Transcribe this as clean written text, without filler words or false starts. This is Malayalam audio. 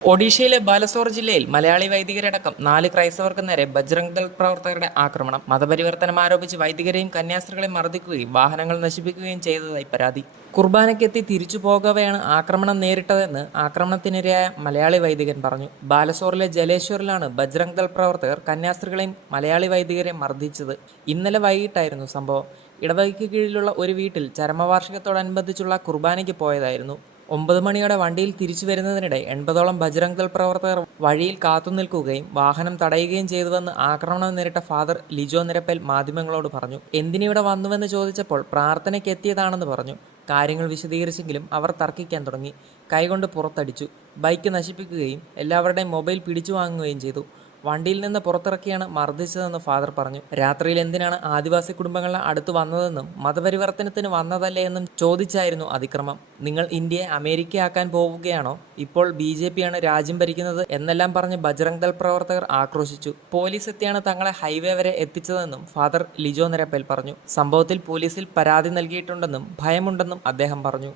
ഒഡീഷയിലെ ബാലസോർ ജില്ലയിൽ മലയാളി വൈദികരടക്കം 4 ക്രൈസ്തവർക്ക് നേരെ ബജ്രംഗ് ദൾ പ്രവർത്തകരുടെ ആക്രമണം. മതപരിവർത്തനം ആരോപിച്ച് വൈദികരെയും കന്യാസ്ത്രീകളെയും മർദ്ദിക്കുകയും വാഹനങ്ങൾ നശിപ്പിക്കുകയും ചെയ്തതായി പരാതി. കുർബാനയ്ക്കെത്തി തിരിച്ചു പോകവെയാണ് ആക്രമണം നേരിട്ടതെന്ന് ആക്രമണത്തിനിരയായ മലയാളി വൈദികൻ പറഞ്ഞു. ബാലസോറിലെ ജലേശ്വറിലാണ് ബജ്രംഗ് ദൾ പ്രവർത്തകർ കന്യാസ്ത്രീകളെയും മലയാളി വൈദികരെയും മർദ്ദിച്ചത്. ഇന്നലെ വൈകിട്ടായിരുന്നു സംഭവം. ഇടവകയ്ക്ക് കീഴിലുള്ള ഒരു വീട്ടിൽ ചരമവാർഷികത്തോടനുബന്ധിച്ചുള്ള കുർബാനയ്ക്ക് പോയതായിരുന്നു. 9 മണിയോടെ വണ്ടിയിൽ തിരിച്ചു വരുന്നതിനിടെ 80ഓളം ബജ്രംഗ് ദൾ പ്രവർത്തകർ വഴിയിൽ കാത്തുനിൽക്കുകയും വാഹനം തടയുകയും ചെയ്തുവെന്ന് ആക്രമണം നേരിട്ട ഫാദർ ലിജോ നിരപ്പേൽ മാധ്യമങ്ങളോട് പറഞ്ഞു. എന്തിനിവിടെ വന്നുവെന്ന് ചോദിച്ചപ്പോൾ പ്രാർത്ഥനയ്ക്ക് എത്തിയതാണെന്ന് പറഞ്ഞു. കാര്യങ്ങൾ വിശദീകരിച്ചെങ്കിലും അവർ തർക്കിക്കാൻ തുടങ്ങി. കൈകൊണ്ട് പുറത്തടിച്ചു, ബൈക്ക് നശിപ്പിക്കുകയും എല്ലാവരുടെയും മൊബൈൽ പിടിച്ചു വാങ്ങുകയും ചെയ്തു. വണ്ടിയിൽ നിന്ന് പുറത്തിറക്കിയാണ് മർദ്ദിച്ചതെന്ന് ഫാദർ പറഞ്ഞു. രാത്രിയിൽ എന്തിനാണ് ആദിവാസി കുടുംബങ്ങളുടെ അടുത്ത് വന്നതെന്നും മതപരിവർത്തനത്തിന് വന്നതല്ലേ എന്നും ചോദിച്ചായിരുന്നു അതിക്രമം. നിങ്ങൾ ഇന്ത്യയെ അമേരിക്കയാക്കാൻ പോവുകയാണോ? ഇപ്പോൾ BJP ആണ് രാജ്യം ഭരിക്കുന്നത് എന്നെല്ലാം പറഞ്ഞ് ബജ്രംഗ് ദൾ പ്രവർത്തകർ ആക്രോശിച്ചു. പോലീസ് എത്തിയാണ് തങ്ങളെ ഹൈവേ വരെ എത്തിച്ചതെന്നും ഫാദർ ലിജോ നിരപ്പേൽ പറഞ്ഞു. സംഭവത്തിൽ പോലീസിൽ പരാതി നൽകിയിട്ടുണ്ടെന്നും ഭയമുണ്ടെന്നും അദ്ദേഹം പറഞ്ഞു.